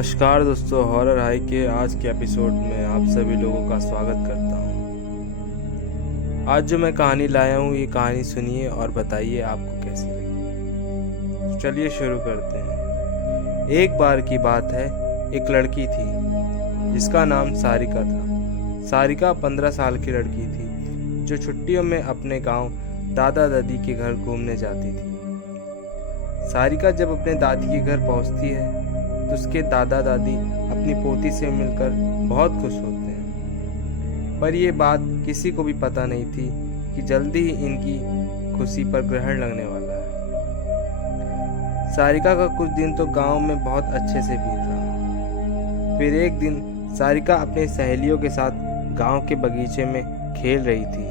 नमस्कार दोस्तों, horror high के आज के एपिसोड में आप सभी लोगों का स्वागत करता हूँ। आज जो मैं कहानी लाया हूँ, ये कहानी सुनिए और बताइए आपको कैसी लगी। तो चलिए शुरू करते हैं। एक बार की बात है, एक लड़की थी जिसका नाम सारिका था। सारिका 15 साल की लड़की थी जो छुट्टियों में अपने गांव दादा दादी के घर घूमने जाती थी। सारिका जब अपने दादी के घर पहुंचती है तो उसके दादा दादी अपनी पोती से मिलकर बहुत खुश होते हैं, पर यह बात किसी को भी पता नहीं थी कि जल्दी ही इनकी खुशी पर ग्रहण लगने वाला है। सारिका का कुछ दिन तो गांव में बहुत अच्छे से बीता। फिर एक दिन सारिका अपने सहेलियों के साथ गांव के बगीचे में खेल रही थी।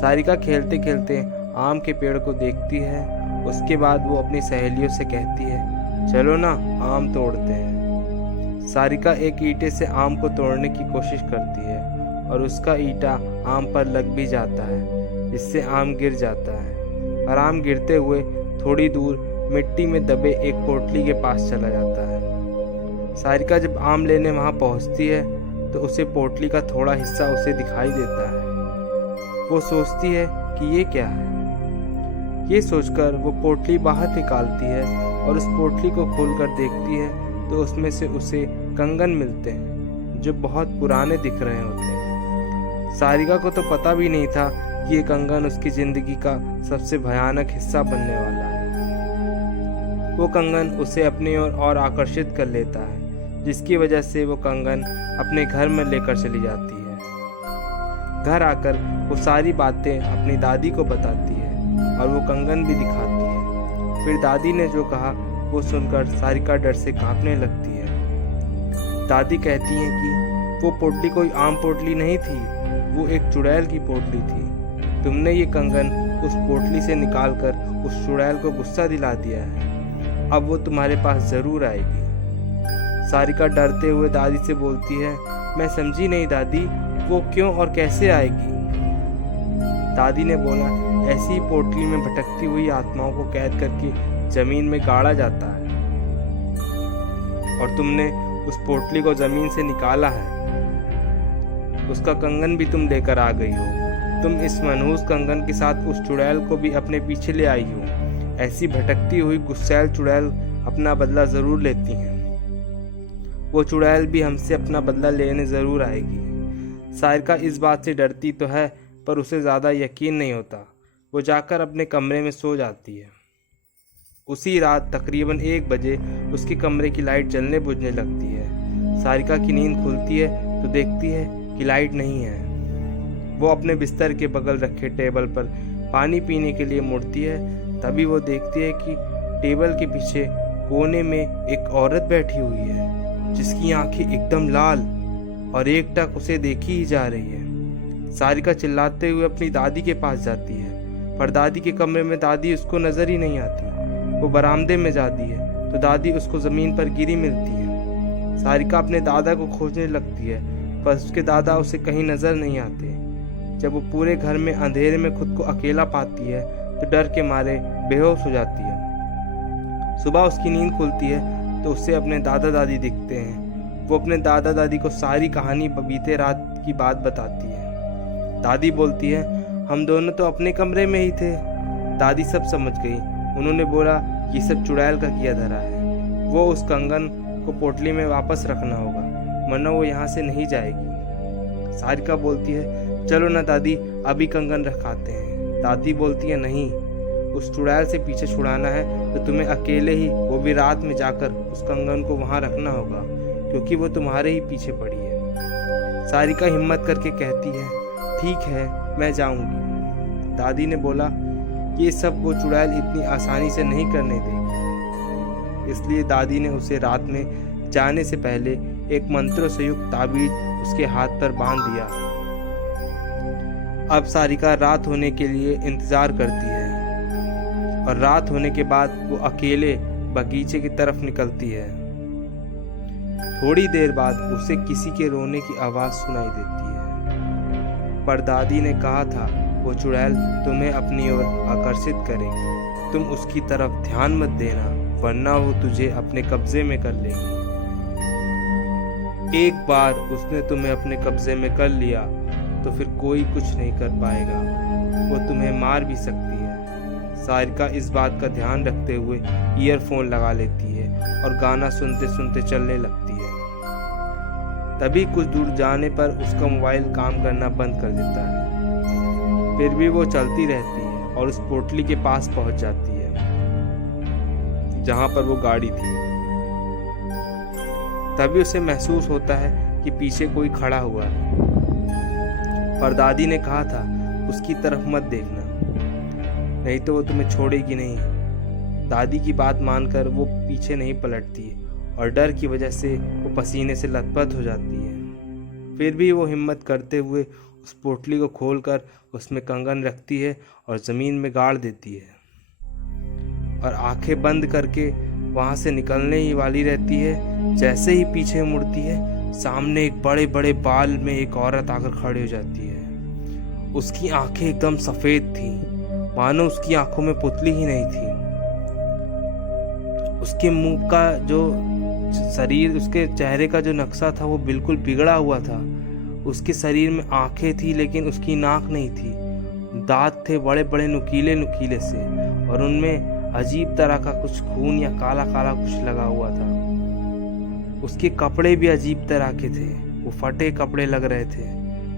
सारिका खेलते खेलते आम के पेड़ को देखती है। उसके बाद वो अपनी सहेलियों से कहती है, चलो ना आम तोड़ते हैं। सारिका एक ईंटे से आम को तोड़ने की कोशिश करती है और उसका ईंटा आम पर लग भी जाता है, जिससे आम गिर जाता है और आम गिरते हुए थोड़ी दूर मिट्टी में दबे एक पोटली के पास चला जाता है। सारिका जब आम लेने वहां पहुंचती है तो उसे पोटली का थोड़ा हिस्सा उसे दिखाई देता है। वो सोचती है कि ये क्या है। ये सोचकर वो पोटली बाहर निकालती है और उस पोटली को खोलकर देखती है तो उसमें से उसे कंगन मिलते हैं जो बहुत पुराने दिख रहे होते हैं। सारिका को तो पता भी नहीं था कि ये कंगन उसकी जिंदगी का सबसे भयानक हिस्सा बनने वाला है। वो कंगन उसे अपनी ओर और आकर्षित कर लेता है, जिसकी वजह से वो कंगन अपने घर में लेकर चली जाती है। घर आकर वो सारी बातें अपनी दादी को बताती है और वो कंगन भी दिखाती है। फिर दादी ने जो कहा वो सुनकर सारिका डर से कांपने लगती है। दादी कहती हैं कि वो पोटली कोई आम पोटली नहीं थी, वो एक चुड़ैल की पोटली थी। तुमने ये कंगन उस पोटली से निकालकर उस चुड़ैल को गुस्सा दिला दिया है। अब वो तुम्हारे पास जरूर आएगी। सारिका डरते हुए दादी से बोलती है, मैं समझी नहीं दादी, वो क्यों और कैसे आएगी। दादी ने बोला, ऐसी पोटली में भटकती हुई आत्माओं को कैद करके जमीन में गाड़ा जाता है और तुमने उस पोटली को जमीन से निकाला है। उसका कंगन भी तुम लेकर आ गई हो। तुम इस मनहूस कंगन के साथ उस चुड़ैल को भी अपने पीछे ले आई हो। ऐसी भटकती हुई गुस्सैल चुड़ैल अपना बदला जरूर लेती हैं। वो चुड़ैल भी हमसे अपना बदला लेने जरूर आएगी। सारिका इस बात से डरती तो है, पर उसे ज्यादा यकीन नहीं होता। वो जाकर अपने कमरे में सो जाती है। उसी रात तकरीबन 1 बजे उसके कमरे की लाइट जलने बुझने लगती है। सारिका की नींद खुलती है तो देखती है कि लाइट नहीं है। वो अपने बिस्तर के बगल रखे टेबल पर पानी पीने के लिए मुड़ती है। तभी वो देखती है कि टेबल के पीछे कोने में एक औरत बैठी हुई है, जिसकी आंखें एकदम लाल और एकटक उसे देखी ही जा रही है। सारिका चिल्लाते हुए अपनी दादी के पास जाती है, पर दादी के कमरे में दादी उसको नजर ही नहीं आती। वो बरामदे में जाती है तो दादी उसको जमीन पर गिरी मिलती है। सारिका अपने दादा को खोजने लगती है, पर उसके दादा उसे कहीं नजर नहीं आते। जब वो पूरे घर में अंधेरे में खुद को अकेला पाती है तो डर के मारे बेहोश हो जाती है। सुबह उसकी नींद खुलती है तो उससे अपने दादा दादी दिखते हैं। वो अपने दादा दादी को सारी कहानी बीते रात की बात बताती है। दादी बोलती है, हम दोनों तो अपने कमरे में ही थे। दादी सब समझ गई। उन्होंने बोला, ये सब चुड़ैल का किया धरा है। वो उस कंगन को पोटली में वापस रखना होगा, वरना वो यहाँ से नहीं जाएगी। सारिका बोलती है, चलो ना दादी, अभी कंगन रखाते हैं। दादी बोलती है, नहीं, उस चुड़ैल से पीछे छुड़ाना है तो तुम्हें अकेले ही, वो भी रात में जाकर उस कंगन को वहां रखना होगा, क्योंकि वो तुम्हारे ही पीछे पड़ी है। सारिका हिम्मत करके कहती है, ठीक है, मैं जाऊंगी। दादी ने बोला, ये सब वो चुड़ैल इतनी आसानी से नहीं करने देगी। इसलिए दादी ने उसे रात में जाने से पहले एक मंत्रों से युक्त ताबीज उसके हाथ पर बांध दिया। अब सारिका रात होने के लिए इंतजार करती है और रात होने के बाद वो अकेले बगीचे की तरफ निकलती है। थोड़ी देर बाद उसे किसी के रोने की आवाज सुनाई देती है। पर दादी ने कहा था, वो चुड़ैल तुम्हें अपनी ओर आकर्षित करेगी। तुम उसकी तरफ ध्यान मत देना, वरना वो तुझे अपने कब्जे में कर लेगी। एक बार उसने तुम्हें अपने कब्जे में कर लिया तो फिर कोई कुछ नहीं कर पाएगा, वो तुम्हें मार भी सकती है। सारिका इस बात का ध्यान रखते हुए ईयरफोन लगा लेती है और गाना सुनते सुनते चलने लगती है। तभी कुछ दूर जाने पर उसका मोबाइल काम करना बंद कर देता है। फिर भी वो चलती रहती है और उस पोटली के पास पहुंच जाती है जहां पर वो गाड़ी थी। तभी उसे महसूस होता है कि पीछे कोई खड़ा हुआ है, पर दादी ने कहा था उसकी तरफ मत देखना, नहीं तो वो तुम्हें छोड़ेगी नहीं। दादी की बात मानकर वो पीछे नहीं पलटती और डर की वजह से वो पसीने से लथपथ हो जाती है। फिर भी वो हिम्मत करते हुए उस पोटली को खोलकर उसमें कंगन रखती है और ज़मीन में गाड़ देती है और आंखें बंद करके वहाँ से निकलने ही वाली रहती है। जैसे ही पीछे मुड़ती है, सामने एक बड़े बड़े बाल में एक औरत आकर खड़ी हो जाती है। उसकी आंखें एकदम सफ़ेद थीं, मानो उसकी आंखों में पुतली ही नहीं थी। उसके मुंह का जो शरीर, उसके चेहरे का जो नक्शा था वो बिल्कुल बिगड़ा हुआ था। उसके शरीर में आंखें थी लेकिन उसकी नाक नहीं थी। दांत थे बड़े बड़े नुकीले नुकीले से और उनमें अजीब तरह का कुछ खून या काला काला कुछ लगा हुआ था। उसके कपड़े भी अजीब तरह के थे, वो फटे कपड़े लग रहे थे,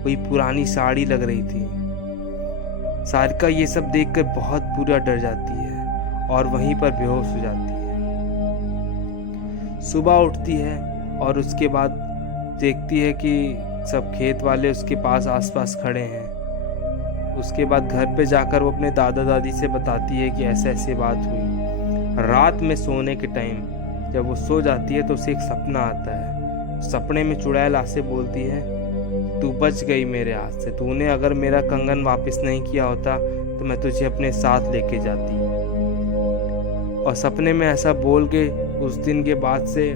कोई पुरानी साड़ी लग रही थी। सारिका ये सब देखकर बहुत बुरा डर जाती है और वहीं पर बेहोश हो जाती है। सुबह उठती है और उसके बाद देखती है कि सब खेत वाले उसके पास आसपास खड़े हैं। उसके बाद घर पे जाकर वो अपने दादा दादी से बताती है कि ऐसे ऐसे बात हुई। रात में सोने के टाइम जब वो सो जाती है तो उसे एक सपना आता है। सपने में चुड़ैल आसे बोलती है, तू बच गई मेरे हाथ से, तूने अगर मेरा कंगन वापस नहीं किया होता तो मैं तुझे अपने साथ लेके जाती। और सपने में ऐसा बोल के उस दिन के बाद से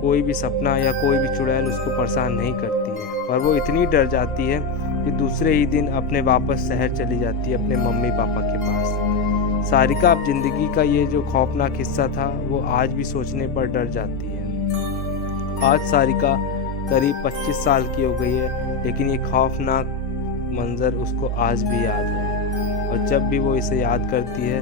कोई भी सपना या कोई भी चुड़ैल उसको परेशान नहीं करती है। पर वो इतनी डर जाती है कि दूसरे ही दिन अपने वापस शहर चली जाती है अपने मम्मी पापा के पास। सारिका अब जिंदगी का ये जो खौफनाक हिस्सा था वो आज भी सोचने पर डर जाती है। आज सारिका करीब 25 साल की हो गई है, लेकिन ये खौफनाक मंजर उसको आज भी याद है और जब भी वो इसे याद करती है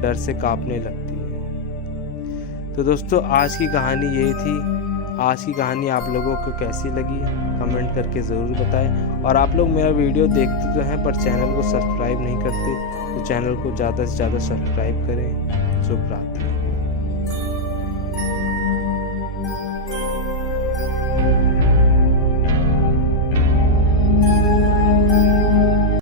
डर से कांपने लगती है। तो दोस्तों, आज की कहानी यही थी। आज की कहानी आप लोगों को कैसी लगी कमेंट करके ज़रूर बताएं। और आप लोग मेरा वीडियो देखते तो हैं पर चैनल को सब्सक्राइब नहीं करते, तो चैनल को ज़्यादा से ज़्यादा सब्सक्राइब करें। शुभ रात्रि।